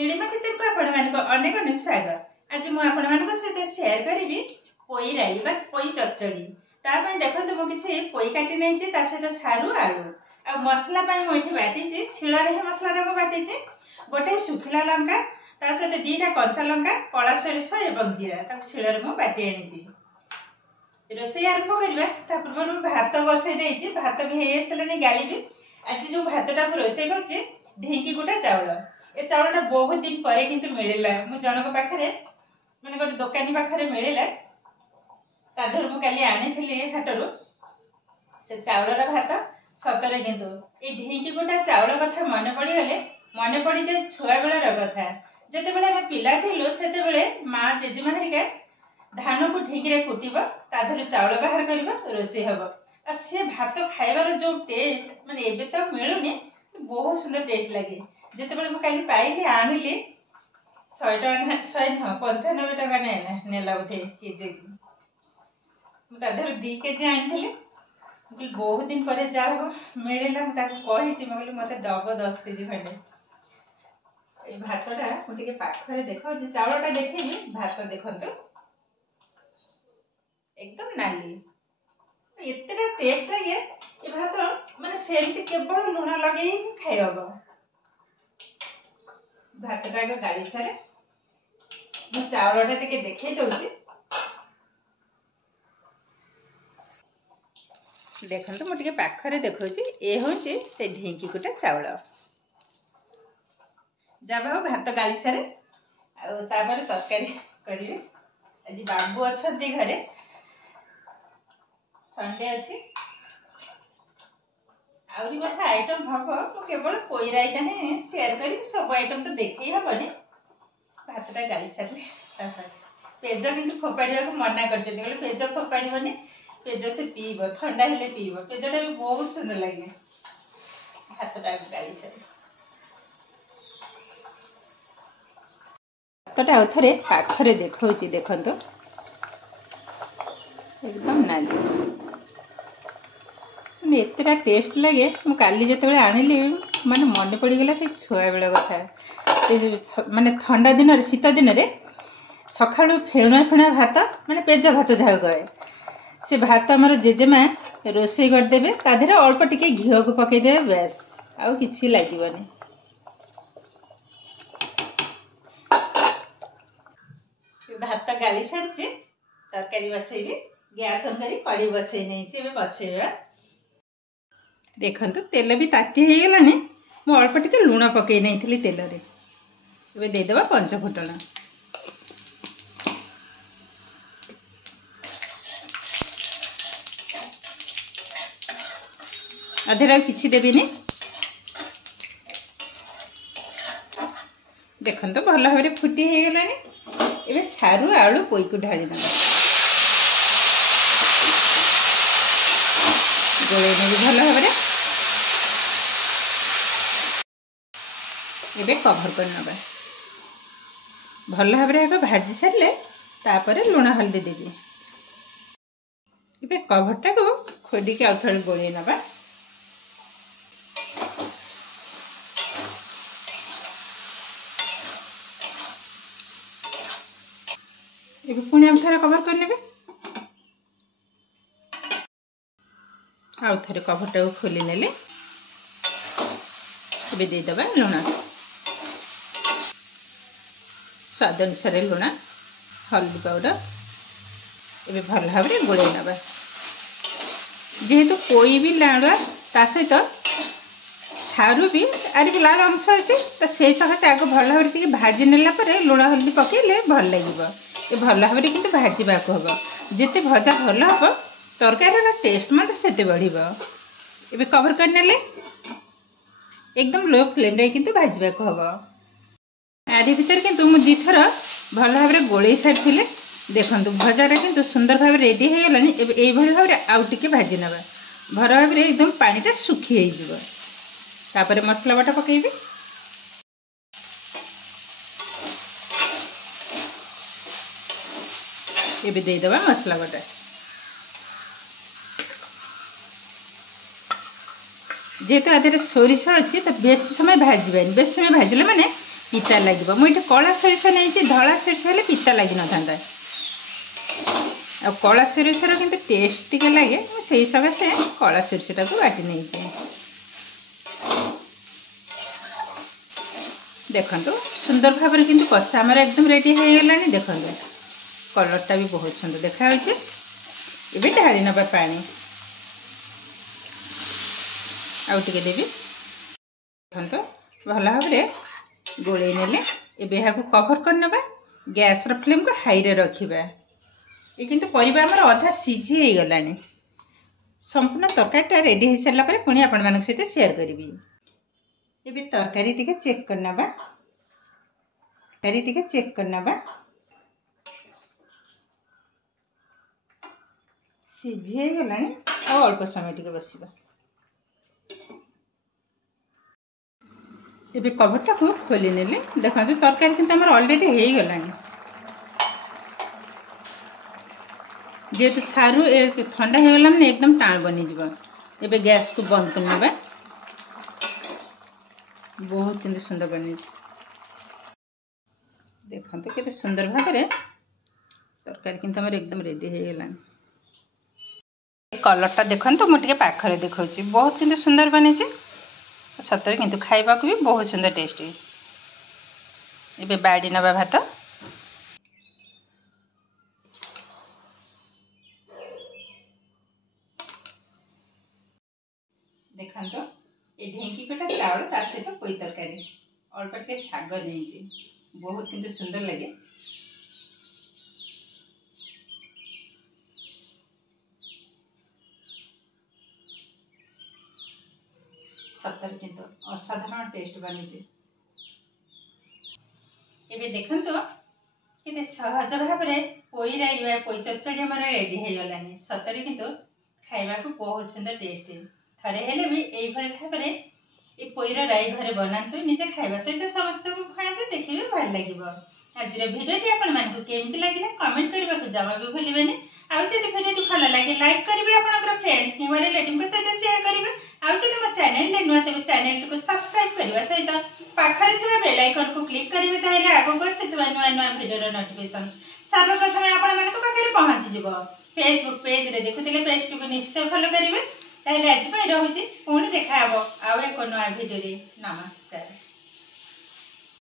Nilima kitchen को आपण मानको अनेक अनेक स्वागत। आज मु आपण मानको सहित शेयर करिवि पोई राई बा पोई चचड़ी। ता पई देखंतु मु किछि पोई काटी नै छि, ता सहित सारू आलू आ मसला पई मु एठी बाटी छि। शिला रे मसला रे मु बाटी छि। गोटे सुखिला लंका ता सहित दीटा कंचा लंका कला सरिष एवं जीरा ता शिला रे मु बाटी आनी छि। रोसई आरंभ करबा ता पूर्व मु भात बसै दै छि। भात भी हे सलेनी गाली भी। आज जो भातटा मु रोसई कर छि ढेंकी गुटा चावल। ए चावलटा बहुत दिन परे किंतु मिलिला। मु जनक पाखरे माने गोटे दुकानी पाखरे मिलिला। ता धर मु काली आनीथिली हाटरू से चावलर भात सतरे किंतु ए ढेंकी गुटा चावल कथा मने पड़ी गले मने पड़ी जे छुआ बेलार कथा। जेते बेले हम पिला थिलु सेते बेले मां जेजेमा हरिका धान को ढेंकी रे कुटिबो, ता धर चावल बाहर करबो, रोसई हबो। आ से भात खाइबार जो टेस्ट माने एबे तो मिलुनी, बहुत सुंदर टेस्ट लगे। जेते बेले मु काली पाइली आनिली 100 टका 95 टका नेला बोधे केजी। मु ताधर 2 केजी आनिथिली। मु बहुत दिन परे जाओ मिलिला। मु ताको कहि छि मगले मते दबो 10 केजी खंडे। ए भातटा मु टिके पाखरे देखौ जे चावलटा देखिबी, भात देखंतु एकदम नाली। एतेटा टेस्ट लगे ए भात माने सेमती केवल लुण लगे खाइ हबो। भातटा को गाड़ी सारे मु चावलटा टिके देखै दउची। देखंतु मु टिके पाखरे देखौची। ए होची से ढेंकी कोटा चावल। जाबा भात गाड़ी सारे आ तापर तरकारी करिवे। आज बाबू अछंती घरे, संडे अछि। आउरी मथा आइटम हबो। मु केवल पोई राईटा ही शेयर करी, सब आइटम तो देखै हबनी। भातटा गाली सारले तापर पेज किंतु फोपाडिया को मना करछे। कहले पेज फोपाडिबनी, पेज से पीबो, ठंडा हेले पीबो। पेजटा भी बहुत सुंदर लागे। भातटा गाली सारले भातटा उथरे पाखरे देखौची। देखंतो एकदम नाली। एतेटा टेस्ट लगे। मु काली जेतेबेले आनिली माने मन पड़ी गला से छुआ बेला कथा। माने ठंडा दिन रे शीत दिन रे सखाळु फेणा फेणा भात माने पेज भात जाय गए। से भात हमर जेजेमा रोसई कर देबे, ता देरे अल्प टिके घियो को पके देबे, बस आउ किछि लागिबनी। भात गाली सरछि, तरकारी बसैबे। गैस ऑन करी कड़ी बसै नै छि। एबे बसैबा। देखंतु तेल भी ताती हे गलानी। मु अल्प टिके लूण पके नै थिली तेल रे। एबे दे देबा पंच फुटण। अधेरा किछि देबिनी। देखंतु भल भाबरे फुटी हे गलानी। एबे सारू आलू पोई को ढाली दबा। गोले ने भी भल भाबरे। एबे कवर कर नबा। भल भाबरे आगे भाजी सारले तापरे लूण हल्दी देबी। एबे कवरटा को खोडी के आउथळे गोळे नबा। एबे पुणी आउथळे कवर कर नेबे। आउथळे कवरटा को खोली नेले। एबे दे दबा लूण, स्वाद अनुसार लुण, हल्दी पाउडर। एबे भल भाबरे गोळे नबा। जेहेतु कोई भी लाडुआ ता सहित सारू भी आर भी लाल अंश अछि, तो से सकाशे आग भल भाबरे टिके भाजी नेला परे लुण हल्दी पकेले भल लागिबो। ए भल भाबरे किंतु भाजीबा को हबो। जेते भजा भल हबो तरकारीर टेस्ट मते सेते बढ़िबो। एबे कवर कर नेले एकदम लो फ्लेम रे किंतु भाजीबा को हबो। आदि भीतर किंतु मु दी थर भल भाबरे गोळै सारथिले। देखंतु भजाटा किंतु सुंदर भाबरे रेडी हे गलानी। एबे एई भल भाबरे आउ टिके भाजी नबा। भर भाबरे एकदम पानीटा सुखी हे जिवो। तापरे मसला बटा पकेइबे। एबे दे देबा मसला बटा। जेहेतु आधे सोरिष अच्छी तो बेस समय भाजबे, बेस समय भाजले माने पिता लगे मुझे कला सोरिष नहीं धला सोरिष हेल्ले पिता लगी न था आ कला सोरिषर कि टेस्ट टे लगे मुझे सकाशे कला सोरिषटा को बाटी नहीं देखो सुंदर भाव में किंतु कषा आमर एकदम रेडी हो गला देखो कलरटा भी बहुत सुंदर देखा ये ढाली नवा पानी आउटे देवी देखो भल भाव में गोले नेले यहाँ कभर करने गैस फ्लेम को हाई रे रखा ये किंतु परिबा हमर अधा सीझी हो गलानी संपूर्ण तरकारीटा रेडी हो सारा पर पुणी आपण मान सहित शेयर करी ये तरकारी टिके चेक करना तरकारी टिके चेक करना सीझी हो गलानी और अल्प समय टिके बसिबा ये कभरटा को खोली नेले देखो तरकारी किंतु हमर ऑलरेडी हो गलानी जेहेतु सारू ठंडा हो गला मैंने एकदम टाण बनीज ए गैस को बंद करने बहुत किंतु सुंदर बनी देखो केते सुंदर भाव में तरकारी किंतु हमर एकदम रेडी हो गला कलरटा देखो मुझे पाखरे देखा बहुत किंतु सुंदर बनी सतरे किंतु खाइबा को भी बहुत सुंदर टेस्ट ये बाड़ी नवा भात देखा ये ढेंकी कटा चाउल तार सहित पोई तरकारी अल्प टे शाग नहीं बहुत किंतु सुंदर लगे सतर किंतु असाधारण टेस्ट बनी ये देखो कि सहज भाव में पोई राई पोई चचड़ी आम रेडी हो गलानी सतरे किंतु खाइबा को बहुत सुंदर टेस्ट थरे हेले भी यही भाव में ये पोईर राई घरे बनातु निजे खाइबा सहित समस्त को खाते देखिए भल लगे आज भिडियोटी आपमती लगे कमेंट करने को जमा भी भूलें आज भिडियो भल लगे लाइक करेंगे आप फ्रेंड्स कि रिलेटिव सहित शेयर करेंगे आज मो चैनल नुआ तेज चैनल को सब्सक्राइब करने सहित पाखरे बेल आइकन को क्लिक करेंगे आगक आसुवा नुआ नुआ भिडियो नोटिफिकेशन सर्वप्रथम आपण पहुँची फेसबुक पेज रे देखुले पेज को निश्चय फॉलो करेंगे आज रोचे पुणी देखा आउ एक नुआ भिडियो नमस्कार।